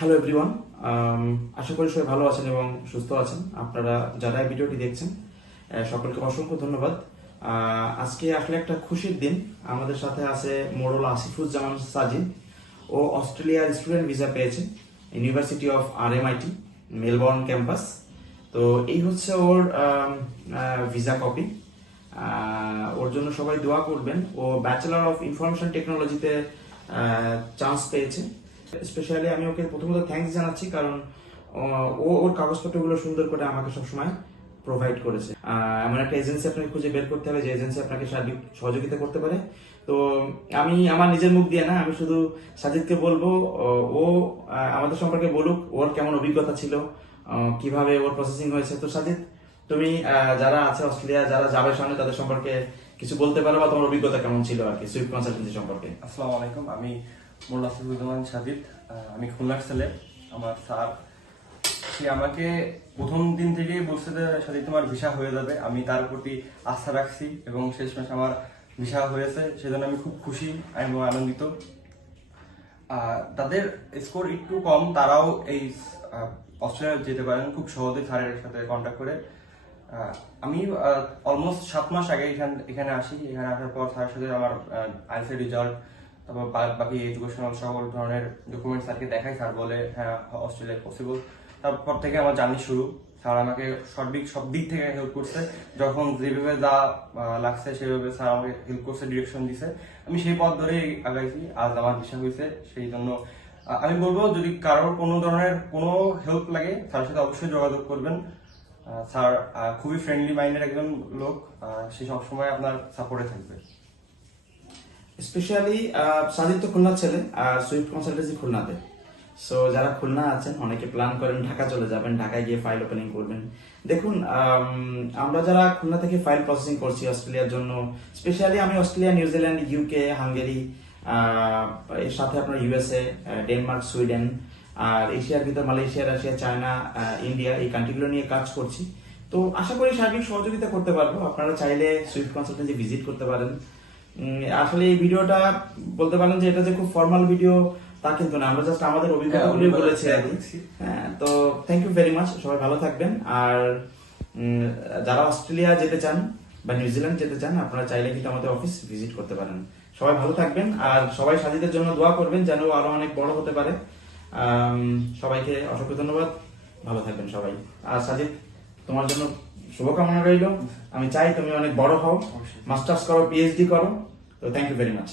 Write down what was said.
Hello everyone Um, আশা করি সবাই ভালো আছেন এবং সুস্থ আছেন। আপনারা যারা ভিডিওটি দেখছেন সকলকে অসংখ্য ধন্যবাদ। আজকে আসলে একটা খুশির দিন। আমাদের সাথে আছে মোড়ল আসিফুজ্জামান সাজিদ। ও অস্ট্রেলিয়ার স্টুডেন্ট ভিসা পেয়েছে university of R M IT Melbourne campus তো এই হচ্ছে ওর ভিসা কপি। ওর জন্য সবাই দোয়া করবেন। ও ব্যাচেলর অফ ইনফরমেশন টেকনোলজিতে চান্স পেয়েছে। স্পেশালি আমি ওকে প্রথমত থ্যাঙ্কস জানাচ্ছি কারণ ও ওর কাগজপত্রগুলো সুন্দর করে আমাকে সবসময় প্রোভাইড করেছে। এমন একটা এজেন্সি আপনাকে খুঁজে বের করতে হবে যে এজেন্সি আপনাকে সাহায্য- সহযোগিতা করতে পারে। তো, আমি আমার নিজের মুখ দিয়ে না, আমি শুধু সাজিদকে বলব ও আমাদের সম্পর্কে বলুক, ওর কেমন অভিজ্ঞতা ছিল কীভাবে ওর প্রসেসিং হয়েছে। তো সাজিদ, তুমি যারা আছে অস্ট্রেলিয়া, যারা যাবে সামনে, তাদের সম্পর্কে কিছু বলতে পারো বা তোমার অভিজ্ঞতা কেমন ছিল আর কি, সুইফট কনসালটেন্সি সম্পর্কে? আসসালামু আলাইকুম, আমি মোল্লা সাজিদ আমি খুলনার ছেলে। আমার স্যার, সে আমাকে প্রথম দিন থেকেই বলছে যে, সাজিদ, তোমার ভিসা হয়ে যাবে। আমি তার প্রতি আস্থা রাখছি এবং শেষমেশ আমার ভিসা হয়েছে। সেজন্য আমি খুব খুশি এবং আনন্দিত। তাদের স্কোর একটু কম, তারাও এই অস্ট্রেলিয়া যেতে পারেন। খুব সহজে স্যারের সাথে কন্ট্যাক্ট করে। আমি অলমোস্ট সাত মাস আগে এখান, এখানে আসি। এখানে আসার পর স্যারের সাথে আমার আইসি রেজাল্ট তারপর বাকি এডুকেশনাল সকল ধরনের ডকুমেন্ট স্যারকে দেখাই স্যার বলে হ্যাঁ অস্ট্রেলিয়া পসিবল তারপর থেকে আমার জার্নি শুরু। স্যার আমাকে সর্বিক সব দিক থেকে হেল্প করছে। যখন যেভাবে যা লাগছে সেভাবে স্যার আমাকে হেল্প করছে ডিরেকশন দিছে। আমি সেই পথ ধরেই আগাইছি। আজ আমার বিষয় হয়েছে সেই জন্য আমি বলব যদি কারোর কোনো ধরনের কোনো হেল্প লাগে স্যারের সাথে অবশ্যই যোগাযোগ করবেন। স্যার খুবই ফ্রেন্ডলি মাইন্ডের একজন লোক। সে সবসময় আপনার সাপোর্টে থাকবে। স্পেশালি সাজিদ তো খুলনা ছেলে আর সুইফট কনসালটেন্সি খুলনাতে। সো যারা খুলনা আছেন অনেকে প্ল্যান করেন ঢাকা চলে যাবেন ঢাকায় গিয়ে ফাইল ওপেনিং করবেন। দেখুন আম, আমরা যারা খুলনা থেকে ফাইল প্রসেসিং করছি অস্ট্রেলিয়ার জন্য স্পেশালি আমি অস্ট্রেলিয়া নিউজিল্যান্ড ইউকে হাঙ্গেরি এর সাথে আপনার ইউএসএ ডেনমার্ক সুইডেন আর এশিয়ার ভিতর মালয়েশিয়া রাশিয়া চায়না ইন্ডিয়া এই কান্ট্রিগুলো নিয়ে কাজ করছি। তো আশা করি সার্বিক সহযোগিতা করতে পারব। আপনারা চাইলে সুইফট কনসালটেন্সি ভিজিট করতে পারেন। আসলে এই ভিডিওটা বলতে পারেন যে এটা যে খুব ফর্মাল ভিডিও তা কিন্তু না। আমরা জাস্ট আমাদের অভিজ্ঞতাগুলি অভিজ্ঞতা বলেছি। আর। হ্যাঁ তো থ্যাংক ইউ ভেরি মাচ সবাই ভালো থাকবেন। আর যারা অস্ট্রেলিয়া যেতে চান বা নিউজিল্যান্ড যেতে চান আপনারা চাইলে কিন্তু আমাদের অফিস ভিজিট করতে পারেন। সবাই ভালো থাকবেন। আর সবাই সাজিদের জন্য দোয়া করবেন যেন আরও অনেক বড় হতে পারে। সবাইকে অসংখ্য ধন্যবাদ। ভালো থাকবেন সবাই। আর সাজিদ তোমার জন্য শুভকামনা রইল। আমি চাই তুমি অনেক বড় হও। মাস্টার্স করো পিএইচডি করো। তো থ্যাংক ইউ ভেরি মাচ